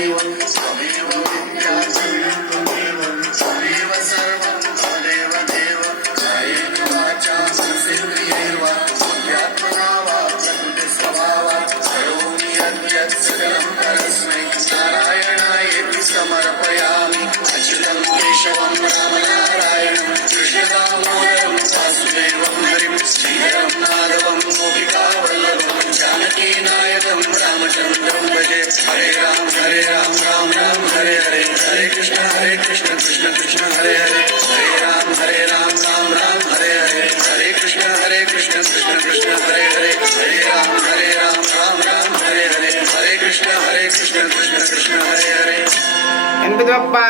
देव त्वमेव विद्याचरणं त्वमेव त्वमेव सर्वं त्वमेव देव कायेन वाचा मनसेन्द्रियैर्वा बुद्ध्यात्मना वा प्रकृतिस्वभावात् करोमि यद्यत् सकलं परस्मै नारायणायेति समर्पयामि अच्युतं केशवं रामनारायणं कृष्णदामोदरं वासुदेवं हरिं श्रीधरं माधवं गोपिकावल्लभं जानकीनायकं रामचन्द्रं भजे हरे राम राम राम हरे हरे हरे कृष्ण कृष्ण कृष्ण हरे हरे हरे राम राम हरे हरे हरे कृष्ण कृष्ण कृष्ण हरे हरे हरे राम राम हरे हरे हरे कृष्ण कृष्ण कृष्ण हरे हरे गणपती बाप्पा